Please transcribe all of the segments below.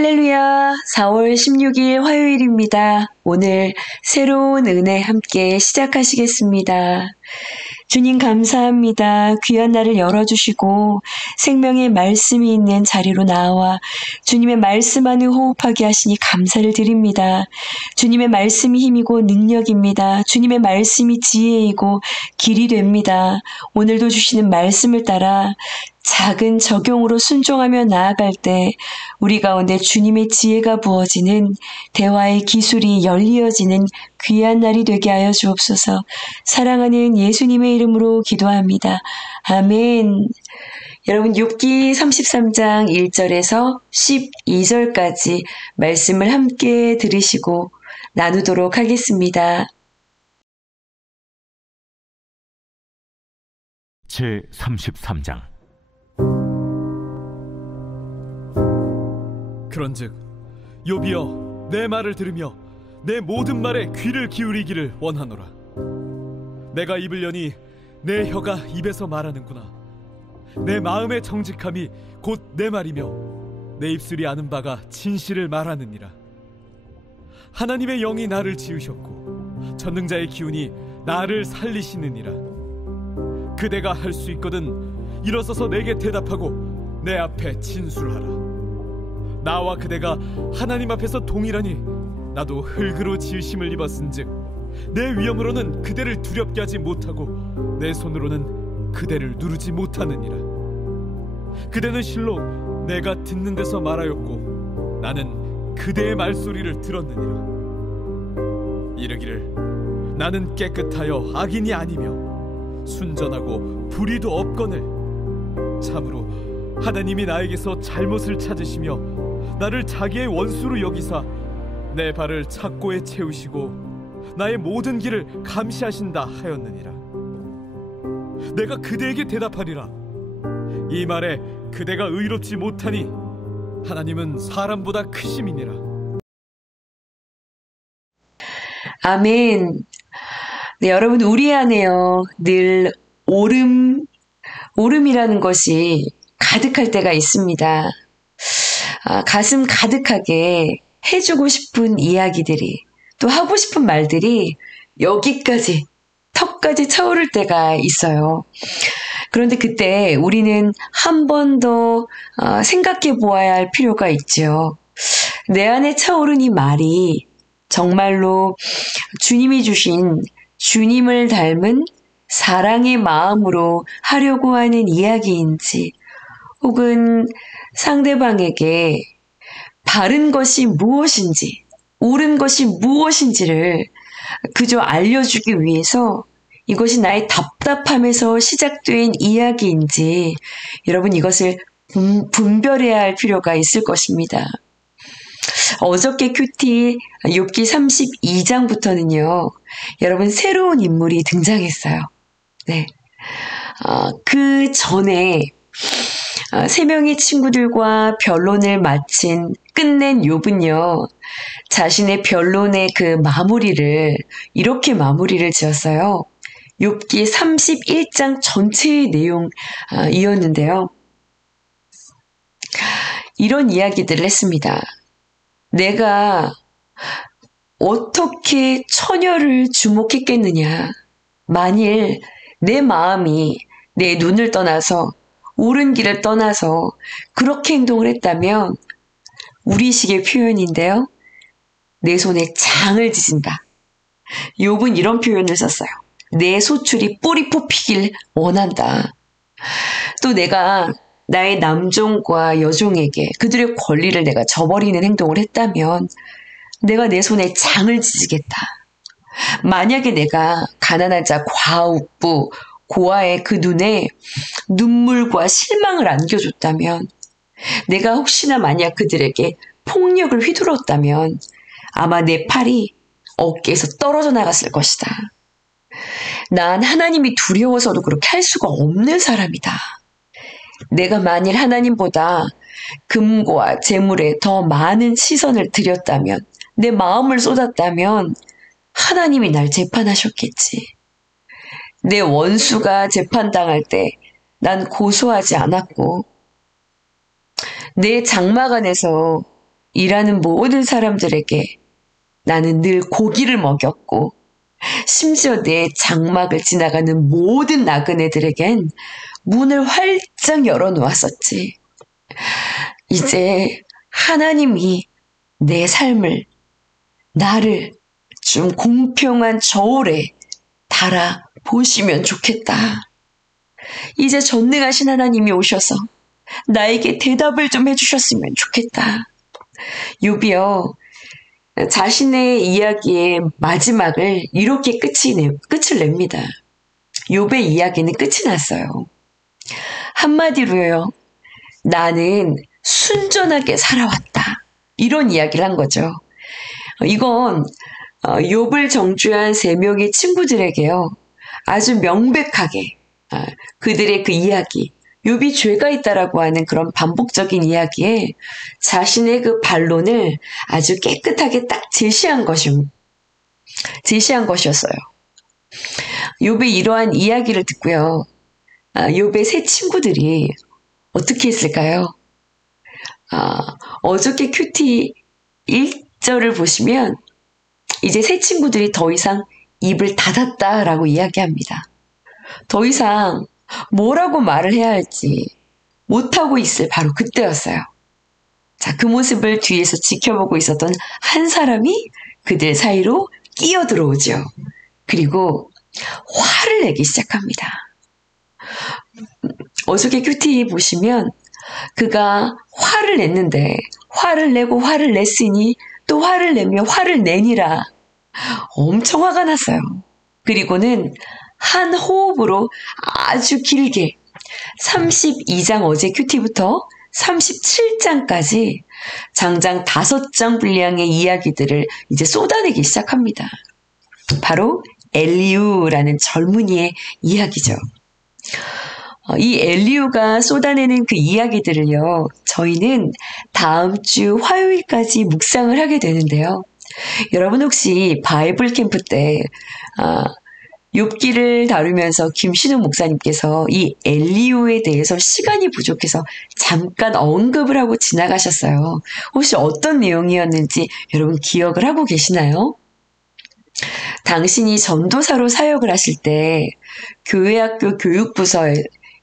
할렐루야, 4월 16일 화요일입니다. 오늘 새로운 은혜 함께 시작하시겠습니다. 주님 감사합니다. 귀한 날을 열어주시고 생명의 말씀이 있는 자리로 나와 주님의 말씀 안에 호흡하게 하시니 감사를 드립니다. 주님의 말씀이 힘이고 능력입니다. 주님의 말씀이 지혜이고 길이 됩니다. 오늘도 주시는 말씀을 따라 작은 적용으로 순종하며 나아갈 때 우리 가운데 주님의 지혜가 부어지는 대화의 기술이 열리어지는 귀한 날이 되게 하여 주옵소서. 사랑하는 예수님의 이름으로 기도합니다. 아멘. 여러분 욥기 33장 1절에서 12절까지 말씀을 함께 들으시고 나누도록 하겠습니다. 제33장 그런즉 욥이여 내 말을 들으며 내 모든 말에 귀를 기울이기를 원하노라. 내가 입을 여니 내 혀가 입에서 말하는구나. 내 마음의 정직함이 곧 내 말이며 내 입술이 아는 바가 진실을 말하느니라. 하나님의 영이 나를 지으셨고 전능자의 기운이 나를 살리시느니라. 그대가 할 수 있거든 일어서서 내게 대답하고 내 앞에 진술하라. 나와 그대가 하나님 앞에서 동일하니 나도 흙으로 지으심을 입었은즉 내 위엄으로는 그대를 두렵게 하지 못하고 내 손으로는 그대를 누르지 못하느니라. 그대는 실로 내가 듣는 데서 말하였고 나는 그대의 말소리를 들었느니라. 이르기를 나는 깨끗하여 악인이 아니며 순전하고 불의도 없거늘 참으로 하나님이 나에게서 잘못을 찾으시며 나를 자기의 원수로 여기사 내 발을 착고에 채우시고 나의 모든 길을 감시하신다 하였느니라. 내가 그대에게 대답하리라. 이 말에 그대가 의롭지 못하니 하나님은 사람보다 크심이니라. 아멘. 네, 여러분 우리 안에요 늘 오름이라는 것이 가득할 때가 있습니다. 가슴 가득하게 해주고 싶은 이야기들이 또 하고 싶은 말들이 여기까지 턱까지 차오를 때가 있어요. 그런데 그때 우리는 한 번 더 생각해 보아야 할 필요가 있죠. 내 안에 차오른 이 말이 정말로 주님이 주신 주님을 닮은 사랑의 마음으로 하려고 하는 이야기인지 혹은 상대방에게 바른 것이 무엇인지 옳은 것이 무엇인지를 그저 알려주기 위해서 이것이 나의 답답함에서 시작된 이야기인지 여러분 이것을 분별해야 할 필요가 있을 것입니다. 어저께 큐티 욥기 32장부터는요. 여러분 새로운 인물이 등장했어요. 네. 그 전에 세 명의 친구들과 변론을 끝낸 욥은요. 자신의 변론의 그 마무리를 이렇게 마무리를 지었어요. 욥기 31장 전체의 내용이었는데요. 이런 이야기들을 했습니다. 내가 어떻게 처녀를 주목했겠느냐. 만일 내 마음이 내 눈을 떠나서 옳은 길을 떠나서 그렇게 행동을 했다면 우리식의 표현인데요. 내 손에 장을 지진다. 욥은 이런 표현을 썼어요. 내 소출이 뿌리 뽑히길 원한다. 또 내가 나의 남종과 여종에게 그들의 권리를 내가 저버리는 행동을 했다면 내가 내 손에 장을 지지겠다. 만약에 내가 가난한 자 과옥부 고아의 그 눈에 눈물과 실망을 안겨줬다면 내가 혹시나 만약 그들에게 폭력을 휘둘렀다면 아마 내 팔이 어깨에서 떨어져 나갔을 것이다. 난 하나님이 두려워서도 그렇게 할 수가 없는 사람이다. 내가 만일 하나님보다 금과 재물에 더 많은 시선을 들였다면 내 마음을 쏟았다면 하나님이 날 재판하셨겠지. 내 원수가 재판당할 때 난 고소하지 않았고 내 장막 안에서 일하는 모든 사람들에게 나는 늘 고기를 먹였고, 심지어 내 장막을 지나가는 모든 나그네들에겐 문을 활짝 열어놓았었지. 이제 하나님이 내 삶을, 나를 좀 공평한 저울에 달아 보시면 좋겠다. 이제 전능하신 하나님이 오셔서 나에게 대답을 좀 해주셨으면 좋겠다. 욥이요, 자신의 이야기의 마지막을 이렇게 끝을 냅니다. 욥의 이야기는 끝이 났어요. 한마디로요, 나는 순전하게 살아왔다. 이런 이야기를 한 거죠. 이건 욥을 정죄한 3명의 친구들에게요, 아주 명백하게 그들의 그 이야기, 욥이 죄가 있다라고 하는 그런 반복적인 이야기에 자신의 그 반론을 아주 깨끗하게 딱 제시한 것이었어요. 욥의 이러한 이야기를 듣고요, 욥의 3 친구들이 어떻게 했을까요? 어저께 큐티 1절을 보시면 이제 3 친구들이 더 이상 입을 닫았다라고 이야기합니다. 더 이상 뭐라고 말을 해야 할지 못하고 있을 바로 그때였어요. 자, 그 모습을 뒤에서 지켜보고 있었던 한 사람이 그들 사이로 끼어들어오죠. 그리고 화를 내기 시작합니다. 어저께 큐티 보시면 그가 화를 냈는데, 화를 내고 화를 냈으니 또 화를 내며 화를 내니라, 엄청 화가 났어요. 그리고는 한 호흡으로 아주 길게 32장, 어제 큐티부터 37장까지 장장 5장 분량의 이야기들을 이제 쏟아내기 시작합니다. 바로 엘리우라는 젊은이의 이야기죠. 이 엘리우가 쏟아내는 그 이야기들을요, 저희는 다음 주 화요일까지 묵상을 하게 되는데요. 여러분 혹시 바이블 캠프 때 욥기를 다루면서 김신우 목사님께서 이 엘리우에 대해서 시간이 부족해서 잠깐 언급을 하고 지나가셨어요. 혹시 어떤 내용이었는지 여러분 기억을 하고 계시나요? 당신이 전도사로 사역을 하실 때 교회학교 교육부서에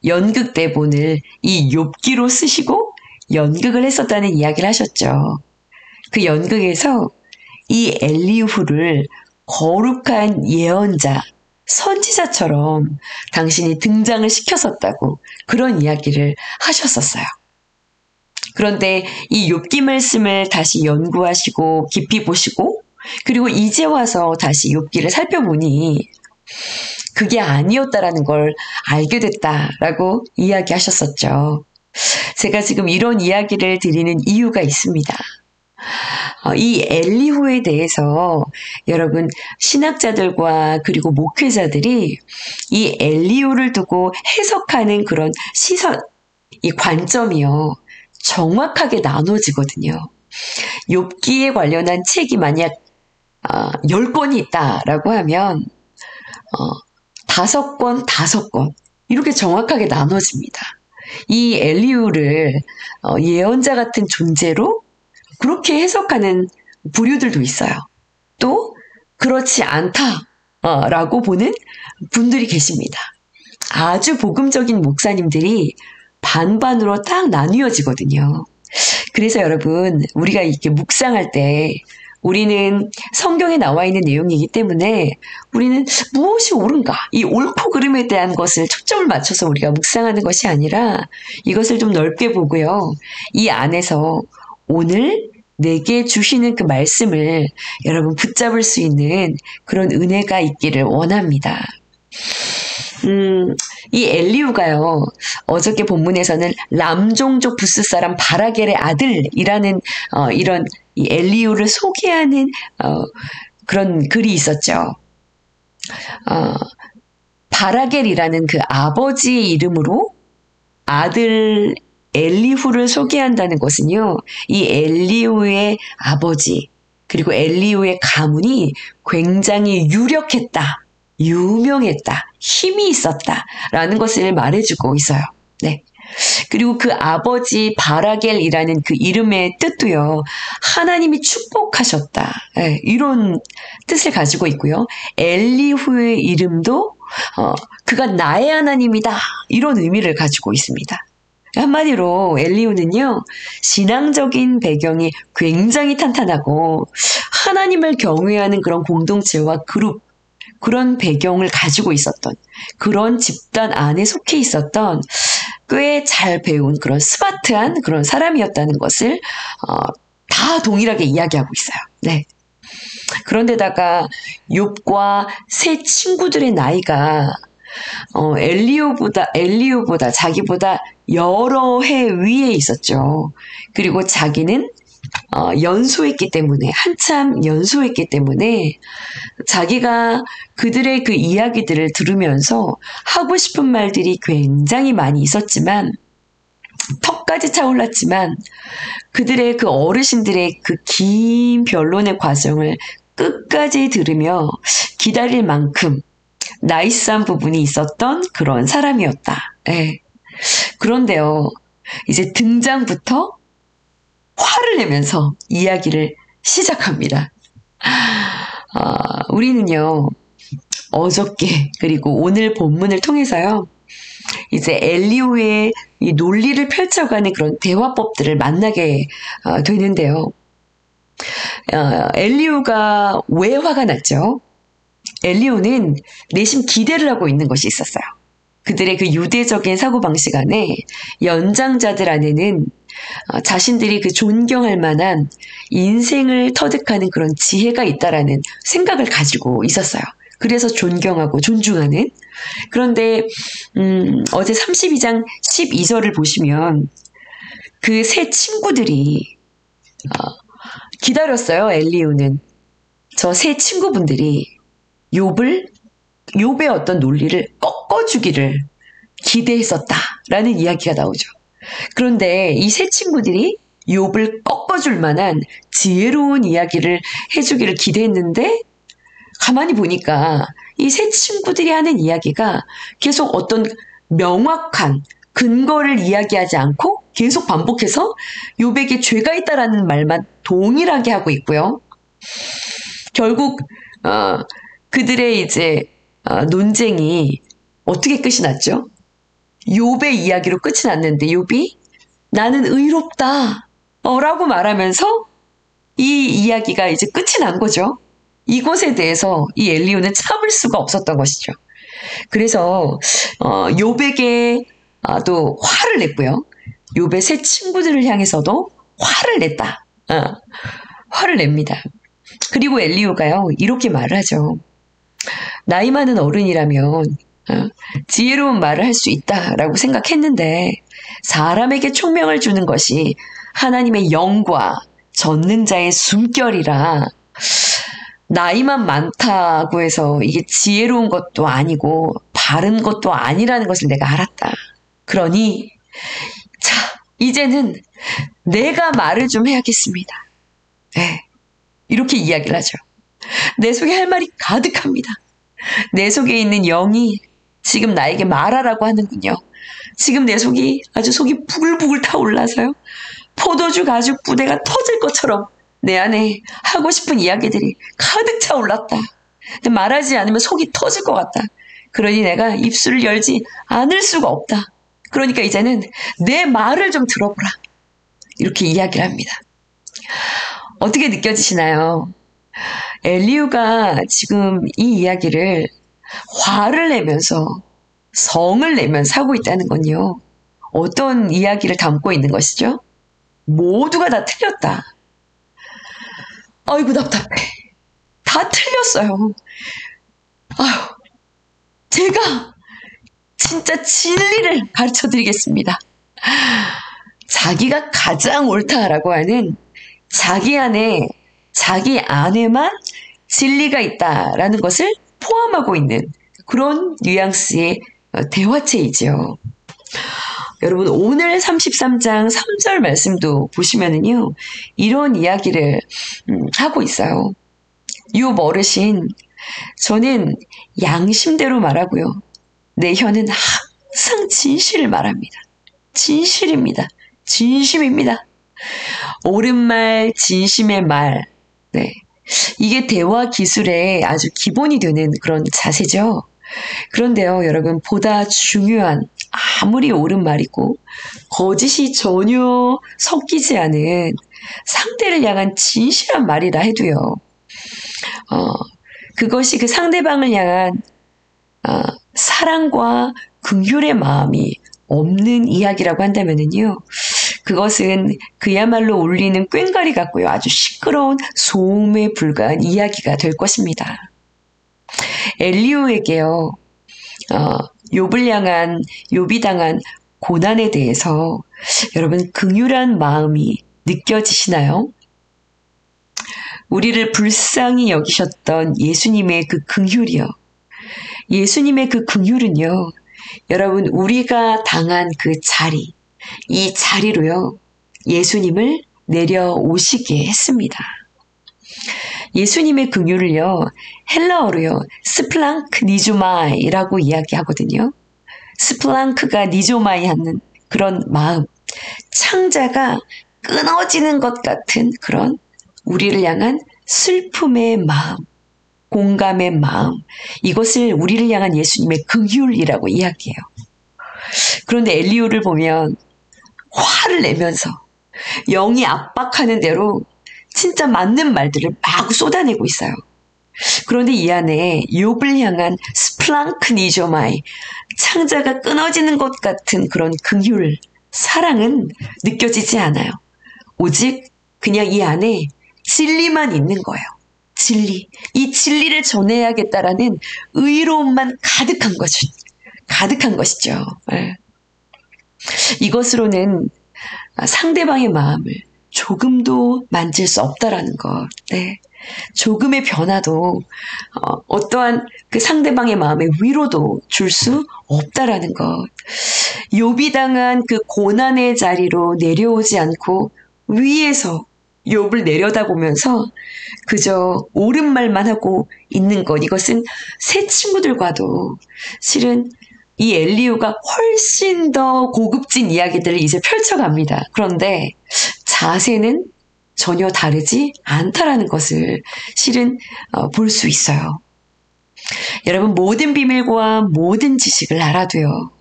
연극 대본을 이 욥기로 쓰시고 연극을 했었다는 이야기를 하셨죠. 그 연극에서 이 엘리후를 거룩한 예언자, 선지자처럼 당신이 등장을 시켰었다고 그런 이야기를 하셨었어요. 그런데 이 욥기 말씀을 다시 연구하시고 깊이 보시고, 그리고 이제 와서 다시 욥기를 살펴보니 그게 아니었다라는 걸 알게 됐다라고 이야기하셨었죠. 제가 지금 이런 이야기를 드리는 이유가 있습니다. 이 엘리후에 대해서 여러분 신학자들과 그리고 목회자들이 이 엘리후를 두고 해석하는 그런 시선, 이 관점이요, 정확하게 나눠지거든요. 욥기에 관련한 책이 만약 10권이 있다라고 하면 5권, 5권 이렇게 정확하게 나눠집니다. 이 엘리후를 예언자 같은 존재로 그렇게 해석하는 부류들도 있어요. 또 그렇지 않다라고 보는 분들이 계십니다. 아주 복음적인 목사님들이 반반으로 딱 나뉘어지거든요. 그래서 여러분, 우리가 이렇게 묵상할 때 우리는 성경에 나와 있는 내용이기 때문에 우리는 무엇이 옳은가, 이 옳고 그름에 대한 것을 초점을 맞춰서 우리가 묵상하는 것이 아니라 이것을 좀 넓게 보고요, 이 안에서 오늘 내게 주시는 그 말씀을 여러분 붙잡을 수 있는 그런 은혜가 있기를 원합니다. 이 엘리후가요, 어저께 본문에서는 람종족 부스 사람 바라겔의 아들이라는 이런 이 엘리후를 소개하는 그런 글이 있었죠. 바라겔이라는 그 아버지의 이름으로 아들 엘리후를 소개한다는 것은요, 이 엘리후의 아버지 그리고 엘리후의 가문이 굉장히 유력했다, 유명했다, 힘이 있었다라는 것을 말해주고 있어요. 네. 그리고 그 아버지 바라겔이라는 그 이름의 뜻도요. 하나님이 축복하셨다. 예, 이런 뜻을 가지고 있고요. 엘리후의 이름도 그가 나의 하나님이다. 이런 의미를 가지고 있습니다. 한마디로 엘리후는요. 신앙적인 배경이 굉장히 탄탄하고 하나님을 경외하는 그런 공동체와 그룹 그런 배경을 가지고 있었던 그런 집단 안에 속해 있었던 꽤 잘 배운 그런 스마트한 그런 사람이었다는 것을 다 동일하게 이야기하고 있어요. 네. 그런데다가 욥과 세 친구들의 나이가 엘리후보다 자기보다 여러 해 위에 있었죠. 그리고 자기는 연소했기 때문에 한참 연소했기 때문에 자기가 그들의 그 이야기들을 들으면서 하고 싶은 말들이 굉장히 많이 있었지만 턱까지 차올랐지만 그들의 그 어르신들의 그 긴 변론의 과정을 끝까지 들으며 기다릴 만큼 나이스한 부분이 있었던 그런 사람이었다. 예. 그런데요, 이제 등장부터 화를 내면서 이야기를 시작합니다. 우리는요, 어저께 그리고 오늘 본문을 통해서요, 이제 엘리후의 이 논리를 펼쳐가는 그런 대화법들을 만나게 되는데요. 엘리후가 왜 화가 났죠? 엘리후는 내심 기대를 하고 있는 것이 있었어요. 그들의 그 유대적인 사고방식 안에 연장자들 안에는 자신들이 그 존경할 만한 인생을 터득하는 그런 지혜가 있다라는 생각을 가지고 있었어요. 그래서 존경하고 존중하는. 그런데 어제 32장 12절을 보시면 그 세 친구들이 기다렸어요. 엘리후는. 저 세 친구분들이 욥의 어떤 논리를 꺾어주기를 기대했었다라는 이야기가 나오죠. 그런데 이 세 친구들이 욥을 꺾어줄 만한 지혜로운 이야기를 해주기를 기대했는데 가만히 보니까 이 세 친구들이 하는 이야기가 계속 어떤 명확한 근거를 이야기하지 않고 계속 반복해서 욥에게 죄가 있다라는 말만 동일하게 하고 있고요. 결국 그들의 이제 논쟁이 어떻게 끝이 났죠? 욥의 이야기로 끝이 났는데 욥이 나는 의롭다 라고 말하면서 이 이야기가 이제 끝이 난 거죠. 이것에 대해서 이 엘리후는 참을 수가 없었던 것이죠. 그래서 욥에게 또 화를 냈고요. 욥의 세 친구들을 향해서도 화를 냈다. 화를 냅니다. 그리고 엘리후가요 이렇게 말을 하죠. 나이 많은 어른이라면 지혜로운 말을 할 수 있다라고 생각했는데 사람에게 총명을 주는 것이 하나님의 영과 전능자의 숨결이라 나이만 많다고 해서 이게 지혜로운 것도 아니고 바른 것도 아니라는 것을 내가 알았다. 그러니 자 이제는 내가 말을 좀 해야겠습니다. 네, 이렇게 이야기를 하죠. 내 속에 할 말이 가득합니다. 내 속에 있는 영이 지금 나에게 말하라고 하는군요. 지금 내 속이 아주 속이 부글부글 타올라서요. 포도주 가죽 부대가 터질 것처럼 내 안에 하고 싶은 이야기들이 가득 차올랐다. 근데 말하지 않으면 속이 터질 것 같다. 그러니 내가 입술을 열지 않을 수가 없다. 그러니까 이제는 내 말을 좀 들어보라. 이렇게 이야기를 합니다. 어떻게 느껴지시나요? 엘리후가 지금 이 이야기를 화를 내면서 성을 내면서 하고 있다는 건요. 어떤 이야기를 담고 있는 것이죠? 모두가 다 틀렸다. 아이고 답답해. 다 틀렸어요. 아휴, 제가 진짜 진리를 가르쳐드리겠습니다. 자기가 가장 옳다라고 하는 자기 안에만 진리가 있다라는 것을 포함하고 있는 그런 뉘앙스의 대화체이죠. 여러분 오늘 33장 3절 말씀도 보시면은요 이런 이야기를 하고 있어요. 욥 어르신 저는 양심대로 말하고요 내 혀는 항상 진실을 말합니다. 진실입니다. 진심입니다. 옳은 말, 진심의 말. 네. 이게 대화 기술의 아주 기본이 되는 그런 자세죠. 그런데요, 여러분, 보다 중요한, 아무리 옳은 말이고, 거짓이 전혀 섞이지 않은 상대를 향한 진실한 말이라 해도요, 그것이 그 상대방을 향한 사랑과 긍휼의 마음이 없는 이야기라고 한다면은요, 그것은 그야말로 울리는 꽹과리 같고요, 아주 시끄러운 소음에 불과한 이야기가 될 것입니다. 엘리후에게요, 욥이 당한 고난에 대해서 여러분 긍휼한 마음이 느껴지시나요? 우리를 불쌍히 여기셨던 예수님의 그 긍휼이요. 예수님의 그 긍휼은요, 여러분, 우리가 당한 그 자리, 이 자리로요, 예수님을 내려오시게 했습니다. 예수님의 긍휼을요, 헬라어로요, 스플랑크 니조마이라고 이야기하거든요. 스플랑크가 니조마이 하는 그런 마음, 창자가 끊어지는 것 같은 그런 우리를 향한 슬픔의 마음, 공감의 마음, 이것을 우리를 향한 예수님의 긍휼이라고 이야기해요. 그런데 엘리후를 보면 화를 내면서 영이 압박하는 대로 진짜 맞는 말들을 마구 쏟아내고 있어요. 그런데 이 안에 욥을 향한 스플랑크 니조마이, 창자가 끊어지는 것 같은 그런 긍휼, 사랑은 느껴지지 않아요. 오직 그냥 이 안에 진리만 있는 거예요. 진리. 이 진리를 전해야겠다라는 의로움만 가득한 것이죠. 네. 이것으로는 상대방의 마음을 조금도 만질 수 없다라는 것. 네. 조금의 변화도 어떠한 그 상대방의 마음에 위로도 줄 수 없다라는 것. 욥이 당한 그 고난의 자리로 내려오지 않고 위에서 욥을 내려다보면서 그저 옳은 말만 하고 있는 것. 이것은 새 친구들과도 실은 이 엘리후가 훨씬 더 고급진 이야기들을 이제 펼쳐갑니다. 그런데 자세는 전혀 다르지 않다라는 것을 실은 볼 수 있어요. 여러분, 모든 비밀과 모든 지식을 알아도요,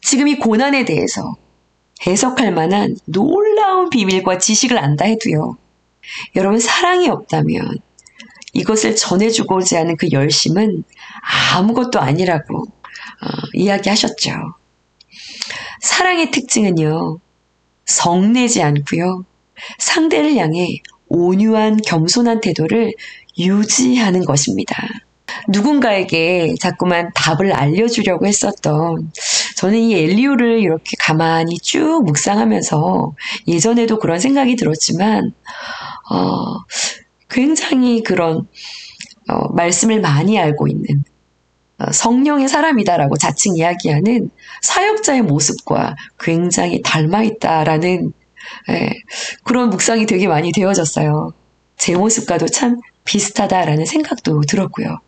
지금 이 고난에 대해서 해석할 만한 놀라운 비밀과 지식을 안다 해도요, 여러분, 사랑이 없다면 이것을 전해주고자 하는 그 열심은 아무것도 아니라고 이야기하셨죠. 사랑의 특징은요, 성내지 않고요, 상대를 향해 온유한 겸손한 태도를 유지하는 것입니다. 누군가에게 자꾸만 답을 알려주려고 했었던, 저는 이 엘리후를 이렇게 가만히 쭉 묵상하면서 예전에도 그런 생각이 들었지만 굉장히 그런 말씀을 많이 알고 있는 성령의 사람이다라고 자칭 이야기하는 사역자의 모습과 굉장히 닮아있다라는 그런 묵상이 되게 많이 되어졌어요. 제 모습과도 참 비슷하다라는 생각도 들었고요.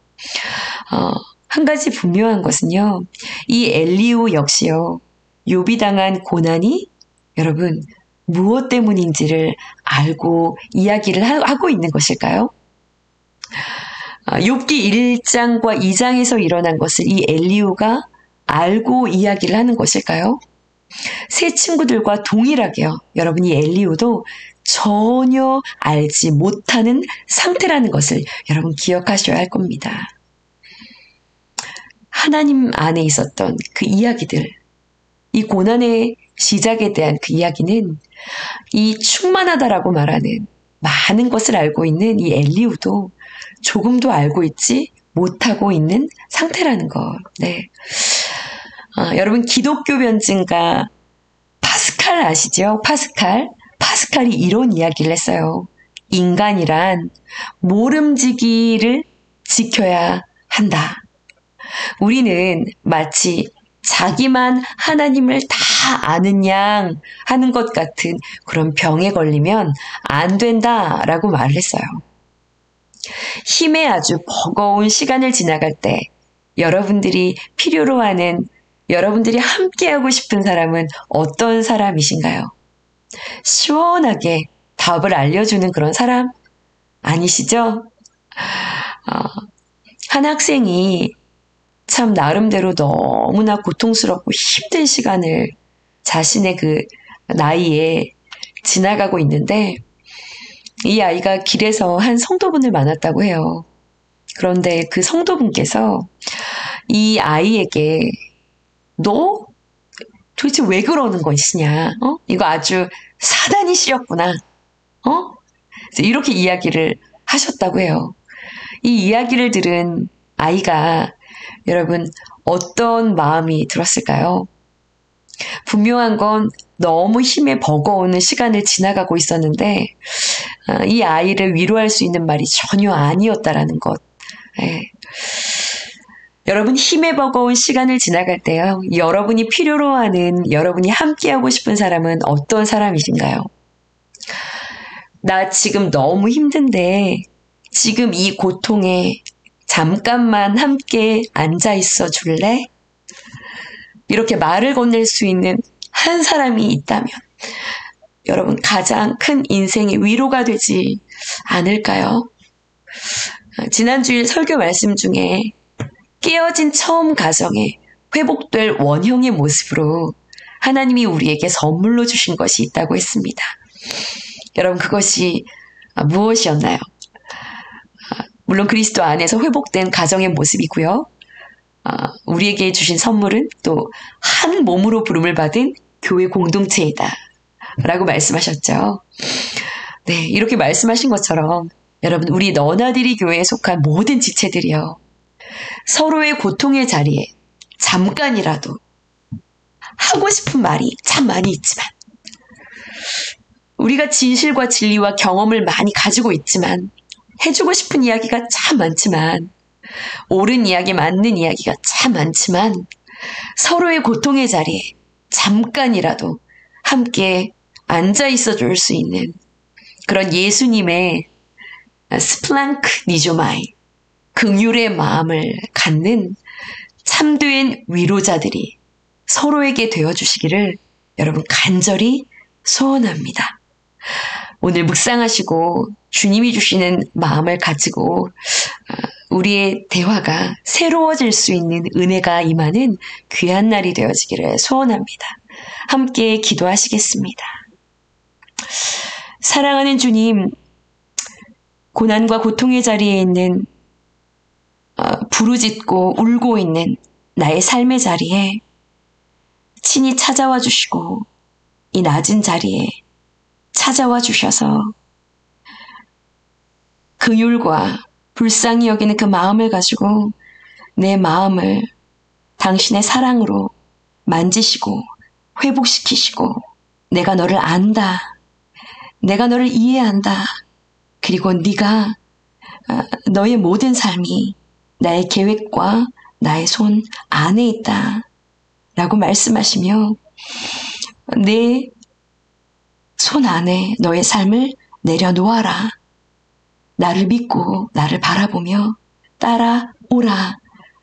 한 가지 분명한 것은요, 이 엘리후 역시요, 욥이 당한 고난이 여러분 무엇 때문인지를 알고 이야기를 하고 있는 것일까요? 욥기 1장과 2장에서 일어난 것을 이 엘리후가 알고 이야기를 하는 것일까요? 새 친구들과 동일하게요, 여러분, 이 엘리후도 전혀 알지 못하는 상태라는 것을 여러분 기억하셔야 할 겁니다. 하나님 안에 있었던 그 이야기들, 이 고난의 시작에 대한 그 이야기는 이 충만하다라고 말하는 많은 것을 알고 있는 이 엘리후도 조금도 알고 있지 못하고 있는 상태라는 것. 네. 여러분, 기독교 변증가 파스칼 아시죠? 파스칼이 이런 이야기를 했어요. 인간이란 모름지기를 지켜야 한다. 우리는 마치 자기만 하나님을 다 아는 양 하는 것 같은 그런 병에 걸리면 안 된다라고 말을 했어요. 힘에 아주 버거운 시간을 지나갈 때 여러분들이 필요로 하는 여러분들이 함께하고 싶은 사람은 어떤 사람이신가요? 시원하게 답을 알려주는 그런 사람 아니시죠? 한 학생이 참 나름대로 너무나 고통스럽고 힘든 시간을 자신의 그 나이에 지나가고 있는데 이 아이가 길에서 한 성도분을 만났다고 해요. 그런데 그 성도분께서 이 아이에게 너 도대체 왜 그러는 것이냐? 이거 아주 사단이 씌었구나. 이렇게 이야기를 하셨다고 해요. 이 이야기를 들은 아이가 여러분 어떤 마음이 들었을까요? 분명한 건 너무 힘에 버거우는 시간을 지나가고 있었는데 이 아이를 위로할 수 있는 말이 전혀 아니었다라는 것. 여러분 힘에 버거운 시간을 지나갈 때요. 여러분이 필요로 하는 여러분이 함께하고 싶은 사람은 어떤 사람이신가요? 나 지금 너무 힘든데 지금 이 고통에 잠깐만 함께 앉아 있어 줄래? 이렇게 말을 건넬 수 있는 한 사람이 있다면 여러분 가장 큰 인생의 위로가 되지 않을까요? 지난주일 설교 말씀 중에 깨어진 처음 가정에 회복될 원형의 모습으로 하나님이 우리에게 선물로 주신 것이 있다고 했습니다. 여러분 그것이 무엇이었나요? 물론 그리스도 안에서 회복된 가정의 모습이고요. 우리에게 주신 선물은 또 한 몸으로 부름을 받은 교회 공동체이다 라고 말씀하셨죠. 네, 이렇게 말씀하신 것처럼 여러분 우리 너나들이 교회에 속한 모든 지체들이요. 서로의 고통의 자리에 잠깐이라도 하고 싶은 말이 참 많이 있지만 우리가 진실과 진리와 경험을 많이 가지고 있지만 해주고 싶은 이야기가 참 많지만 옳은 이야기, 맞는 이야기가 참 많지만 서로의 고통의 자리에 잠깐이라도 함께 앉아 있어 줄 수 있는 그런 예수님의 스플랑크 니조마이 긍휼의 마음을 갖는 참된 위로자들이 서로에게 되어주시기를 여러분 간절히 소원합니다. 오늘 묵상하시고 주님이 주시는 마음을 가지고 우리의 대화가 새로워질 수 있는 은혜가 임하는 귀한 날이 되어지기를 소원합니다. 함께 기도하시겠습니다. 사랑하는 주님, 고난과 고통의 자리에 있는 부르짖고 울고 있는 나의 삶의 자리에 친히 찾아와 주시고 이 낮은 자리에 찾아와 주셔서 긍휼과 불쌍히 여기는 그 마음을 가지고 내 마음을 당신의 사랑으로 만지시고 회복시키시고 내가 너를 안다. 내가 너를 이해한다. 그리고 네가 너의 모든 삶이 나의 계획과 나의 손 안에 있다. 라고 말씀하시며 내 손 안에 너의 삶을 내려놓아라. 나를 믿고 나를 바라보며 따라오라.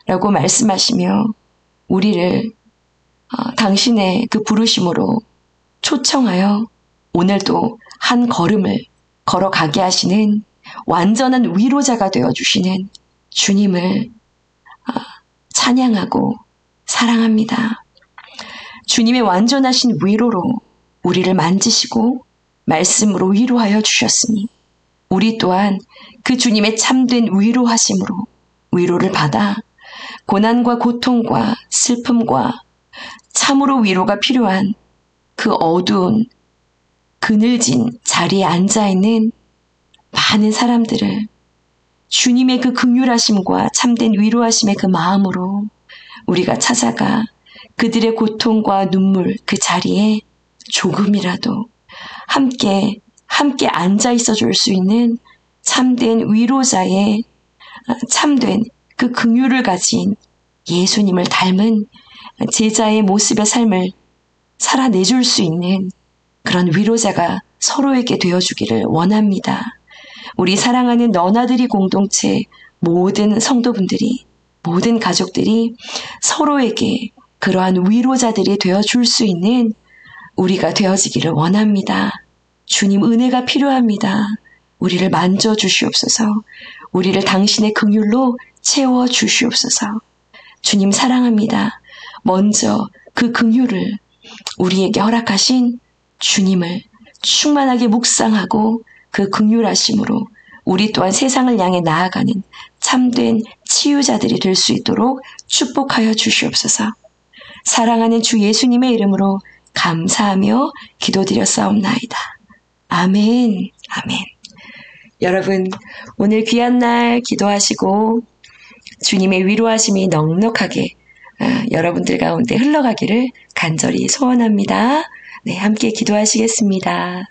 라고 말씀하시며 우리를 당신의 그 부르심으로 초청하여 오늘도 한 걸음을 걸어가게 하시는 완전한 위로자가 되어주시는 주님을 찬양하고 사랑합니다. 주님의 완전하신 위로로 우리를 만지시고 말씀으로 위로하여 주셨으니 우리 또한 그 주님의 참된 위로하심으로 위로를 받아 고난과 고통과 슬픔과 참으로 위로가 필요한 그 어두운 그늘진 자리에 앉아있는 많은 사람들을 주님의 그 긍휼하심과 참된 위로하심의 그 마음으로 우리가 찾아가 그들의 고통과 눈물 그 자리에 조금이라도 함께 앉아 있어 줄 수 있는 참된 위로자의 참된 그 긍휼을 가진 예수님을 닮은 제자의 모습의 삶을 살아내줄 수 있는 그런 위로자가 서로에게 되어주기를 원합니다. 우리 사랑하는 너나들이 공동체 모든 성도분들이 모든 가족들이 서로에게 그러한 위로자들이 되어줄 수 있는 우리가 되어지기를 원합니다. 주님 은혜가 필요합니다. 우리를 만져주시옵소서. 우리를 당신의 긍휼로 채워주시옵소서. 주님 사랑합니다. 먼저 그 긍휼을 우리에게 허락하신 주님을 충만하게 묵상하고 그 긍휼하심으로 우리 또한 세상을 향해 나아가는 참된 치유자들이 될 수 있도록 축복하여 주시옵소서. 사랑하는 주 예수님의 이름으로 감사하며 기도드렸사옵나이다. 아멘, 아멘. 여러분, 오늘 귀한 날 기도하시고 주님의 위로하심이 넉넉하게 여러분들 가운데 흘러가기를 간절히 소원합니다. 네, 함께 기도하시겠습니다.